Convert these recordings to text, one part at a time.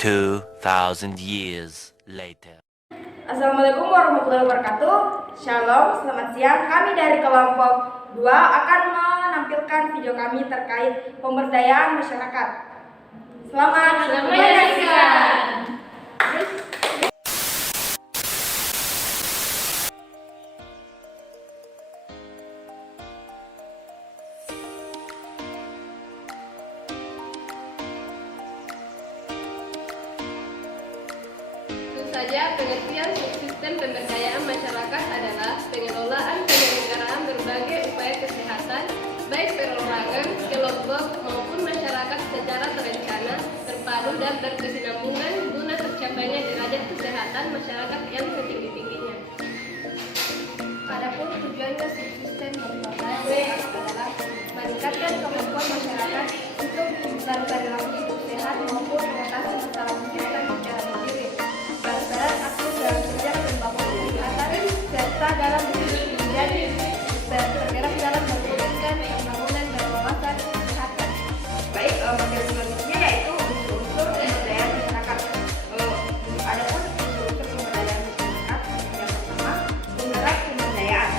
2,000 years later. Assalamualaikum warahmatullahi wabarakatuh. Shalom, selamat siang. Kami dari kelompok 2 akan menampilkan video kami terkait pemberdayaan masyarakat. Selamat menyaksikan. Saja pengertian sistem pemberdayaan masyarakat adalah pengelolaan penyelenggaraan berbagai upaya kesehatan baik perorangan, kelompok maupun masyarakat secara terencana, terpadu dan berkesinambungan guna tercapainya derajat kesehatan masyarakat yang setinggi-tingginya. Adapun tujuannya sistem pemberdayaan adalah meningkatkan kemampuan masyarakat untuk perilaku hidup sehat maupun mengatasi masalah kesehatan secara mandiri. Berperan aktif dalam kerja pembangunan kesehatan serta dalam menjadi bergerak dalam mewujudkan pembangunan berwawasan kesehatan. Baik, materi selanjutnya yaitu unsur-unsur pemberdayaan masyarakat. Adapun unsur-unsur pemberdayaan masyarakat, yang pertama, penggerak pemberdayaan.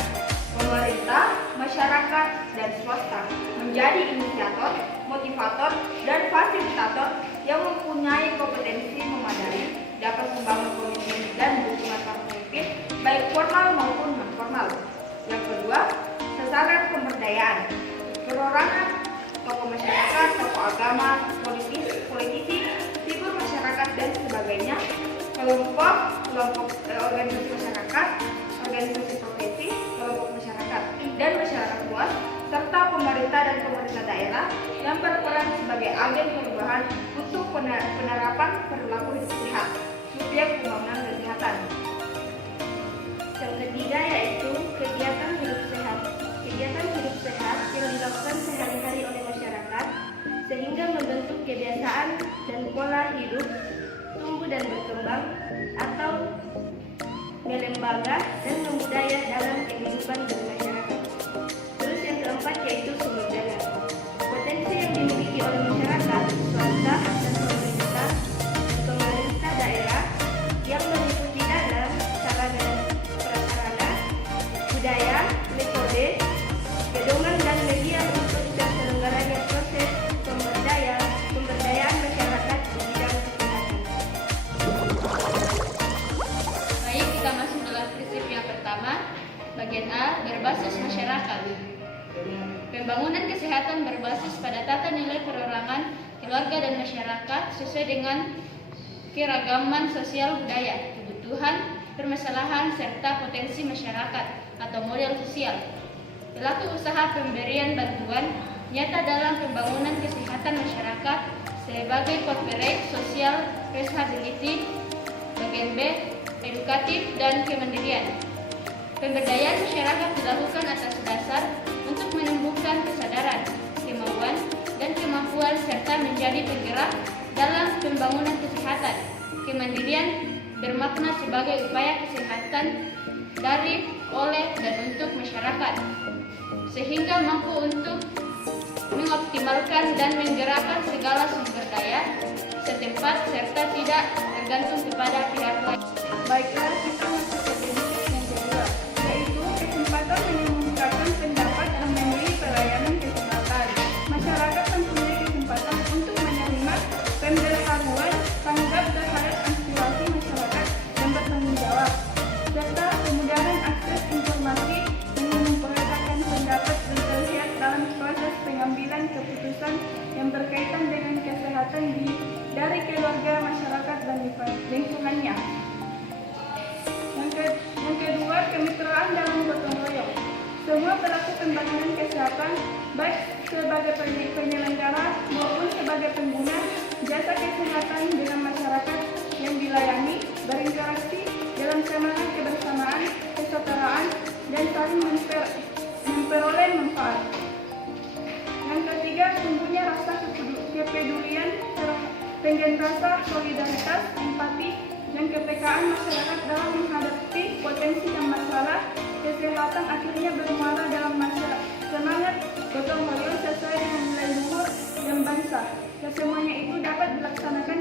Pemerintah, masyarakat, dan swasta menjadi inisiator, motivator, dan fasilitator yang mempunyai kompetensi memadai dapat membangun komitmen dan dukungan para pemimpin baik formal maupun non formal. Yang kedua, sasaran pemberdayaan. Perorangan, tokoh masyarakat, tokoh agama, politisi, figur masyarakat dan sebagainya, kelompok organisasi masyarakat, organisasi profesi, kelompok masyarakat dan masyarakat luas, serta pemerintah dan pemerintah daerah yang berperan sebagai agen perubahan untuk penerapan perilaku hidup sehat, subjek pembangunan kesehatan. Yang ketiga yaitu kegiatan hidup sehat. Kegiatan hidup sehat yang dilakukan sehari-hari oleh masyarakat sehingga membentuk kebiasaan dan pola hidup tumbuh dan berkembang atau melembaga dan membudaya dalam kehidupan bermasyarakat. Terus yang keempat yaitu sumber daya. Potensi yang dimiliki oleh masyarakat, swasta, dan pemerintah daerah yang meliputi dana, sarana dan prasarana, budaya, metode, pedoman dan media untuk terselenggaranya proses pemberdayaan masyarakat di bidang kesehatan. Baik, kita masuk dalam prinsip yang pertama. Bagian A, berbasis masyarakat. Pembangunan kesehatan berbasis pada tata nilai perorangan, keluarga dan masyarakat sesuai dengan keragaman sosial budaya, kebutuhan, permasalahan, serta potensi masyarakat atau model sosial. Pelaku usaha pemberian bantuan nyata dalam pembangunan kesehatan masyarakat sebagai corporate social responsibility. Bagian B, edukatif dan kemandirian. Pemberdayaan masyarakat dilakukan atas dasar untuk menumbuhkan kesadaran, kemauan, dan kemampuan serta menjadi penggerak dalam pembangunan kesehatan. Kemandirian bermakna sebagai upaya kesehatan dari, oleh, dan untuk masyarakat, sehingga mampu untuk mengoptimalkan dan menggerakkan segala sumber daya setempat serta tidak tergantung kepada pihak lain. Baiklah, kita masuk ke prinsip yang kedua, yaitu kesempatan mengemukakan pendapat dan memilih pelayanan kesehatan. Masyarakat mempunyai kesempatan untuk menerima pemberitahuan tanggap terhadap aspirasi masyarakat dan bertanggung jawab, serta kemudahan akses informasi dengan memperlihatkan pendapat dan terlihat dalam proses pengambilan keputusan yang berkaitan dengan kesehatan dari keluarga, masyarakat, dan lingkungannya. Yang kedua, kemitraan dalam gotong royong. Semua pelaku pembangunan kesehatan, baik sebagai penyelenggara maupun sebagai pengguna jasa kesehatan dengan masyarakat yang dilayani, berinteraksi dalam semangat kebersamaan, kesetaraan, dan saling memperoleh manfaat. Yang ketiga, tumbuhnya rasa kepedulian, pengen rasa solidaritas, empati, dan kepekaan masyarakat dalam menghadapi potensi dan masalah kesehatan akhirnya bermuara dalam semangat gotong royong sesuai dengan nilai luhur dan bangsa. Kesemuanya itu dapat dilaksanakan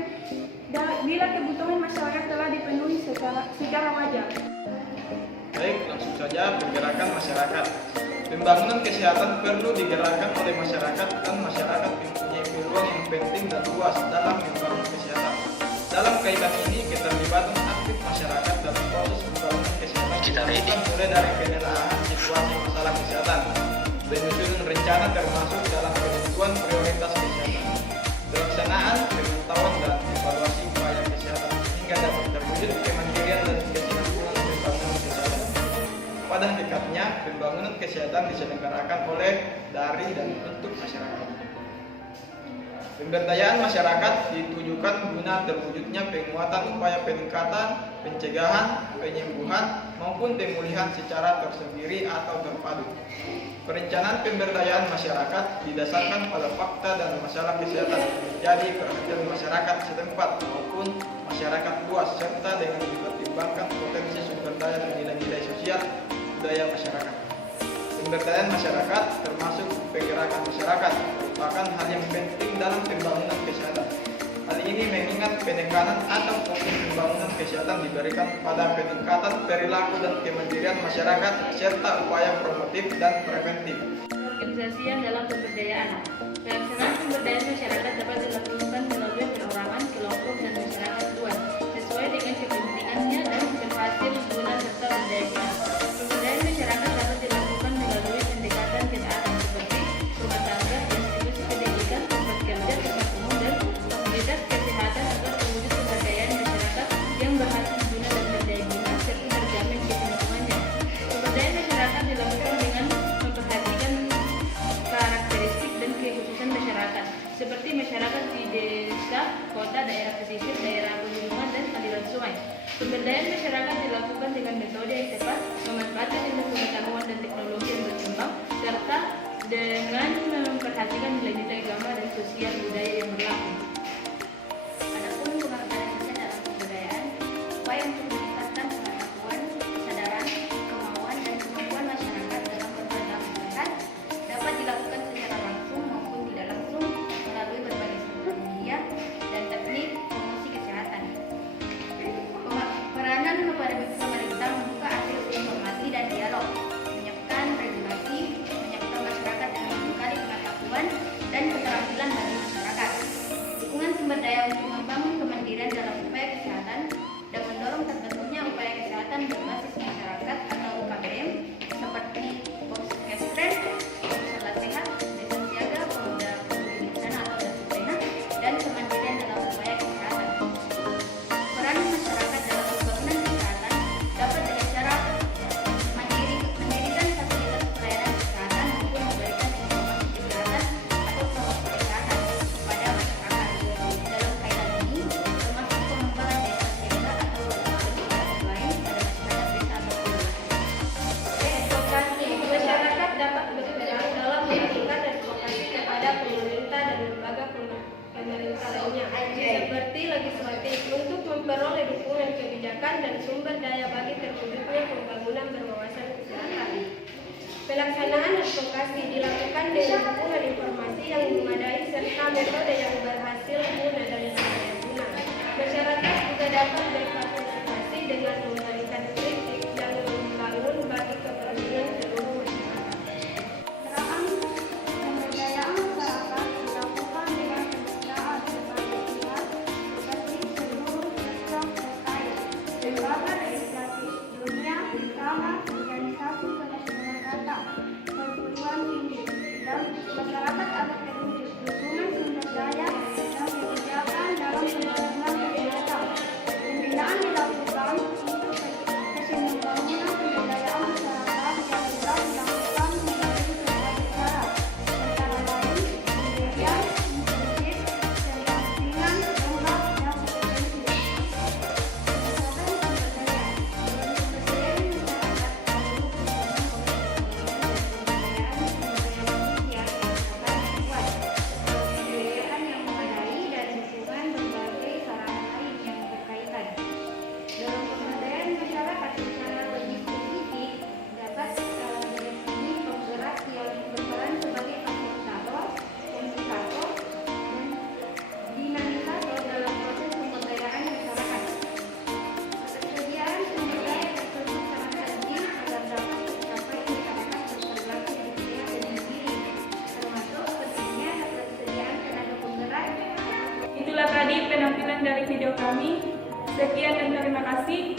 secara wajar. Baik, langsung saja pergerakan masyarakat. Pembangunan kesehatan perlu digerakkan oleh masyarakat dan masyarakat mempunyai peluang yang penting dan luas dalam membangun kesehatan. Dalam kaitan ini, keterlibatan aktif masyarakat dalam proses pembangunan kesehatan dilakukan mulai dari penelaahan situasi masalah kesehatan, penyusunan rencana termasuk dalam penentuan prioritas kesehatan, pelaksanaan, pemantauan dan evaluasi upaya kesehatan hingga dapat terwujud kemandirian dan kesinambungan pembangunan kesehatan. Pada hakikatnya, pembangunan kesehatan diselenggarakan oleh, dari, dan untuk masyarakat. Pemberdayaan masyarakat ditujukan guna terwujudnya penguatan upaya peningkatan, pencegahan, penyembuhan, maupun pemulihan secara tersendiri atau terpadu. Perencanaan pemberdayaan masyarakat didasarkan pada fakta dan masalah kesehatan menjadi perhatian masyarakat setempat maupun masyarakat luas serta dengan dipertimbangkan potensi sumber daya dan nilai-nilai sosial budaya masyarakat. Pemberdayaan masyarakat termasuk pergerakan masyarakat merupakan hal yang penting dalam pembangunan kesehatan. Hal ini mengingat penekanan atau fokus pembangunan kesehatan diberikan pada peningkatan perilaku dan kemandirian masyarakat serta upaya promotif dan preventif. Organisasian dalam pemberdayaan. Pelaksanaan pemberdayaan masyarakat dapat dilakukan melalui perorangan, kelompok, dan masyarakat luas sesuai dengan kepentingannya dan berhasil guna serta berdaya guna. Pemberdayaan masyarakat dapat dilakukan melalui pendekatan ketaatan seperti rumah tangga, institusi pendidikan, tempat kerja, tempat umum, dan fasilitas kesehatan agar terwujud pemberdayaan masyarakat yang berhasil guna dan berdaya guna serta terjamin kesinambungannya. Pemberdayaan masyarakat dilakukan dengan memperhatikan karakteristik dan kekhususan masyarakat seperti masyarakat di desa, kota, daerah pesisir, daerah pegunungan, dan aliran sungai. Pemberdayaan masyarakat dilakukan dengan metode yang tepat, memanfaatkan ilmu pengetahuan dan teknologi yang berkembang, serta dengan memperhatikan nilai-nilai agama dan sosial budaya yang berlaku. Adapun pengorganisasian dalam kebudayaan, upaya untuk meningkatkan pengetahuan, kesadaran, kemauan, dan kemampuan masyarakat dalam berbagai masyarakat dapat dilakukan secara langsung maupun tidak langsung melalui berbagai sumber media dan teknik promosi kesehatan. Peranan pemerintah membuka akses informasi dan dialog, menyiapkan regulasi, menyiapkan masyarakat dengan membekali pengetahuan dan keterampilan bagi masyarakat. Dukungan sumber daya untuk membangun kemandirian dalam upaya kesehatan dan mendorong terbentuknya upaya kesehatan berbasis masyarakat atau UKBM seperti Poskesren, Pusat Sehat, Desa Siaga, Pemuda Peduli Bencana atau Dasupena, dan kemandirian dalam upaya kesehatan. Peran masyarakat dalam pembangunan kesehatan dapat dengan cara mendirikan fasilitas pelayanan kesehatan maupun memberikan informasi kesehatan atau promosi kesehatan kepada masyarakat. Dalam kaitan ini, termasuk pengembangan desa siaga atau fasilitas lain pada masyarakat desa atau kelurahan. Advokasi masyarakat dapat berperan dalam melakukan advokasi kepada pemerintah dan lembaga pemerintah lainnya, seperti legislatif, untuk memperoleh dukungan kebijakan dan sumber daya bagi terwujudnya pembangunan berwawasan kesehatan. Pelaksanaan advokasi dilakukan dengan dukungan informasi yang memadai serta metode yang berhasil guna dan berdaya guna. Masyarakat juga dapat berpartisipasi dengan memberikan kritik yang membangun bagi kepentingan seluruh masyarakat. Gerakan pemberdayaan masyarakat dilakukan dengan pembicaraan berbagai pihak seperti seluruh sektor terkait, lembaga legislatif, dunia usaha, organisasi kemasyarakatan, perguruan tinggi, dan masyarakat agar terwujud dukungan sumber daya dan menjaga dari video kami. Sekian dan terima kasih.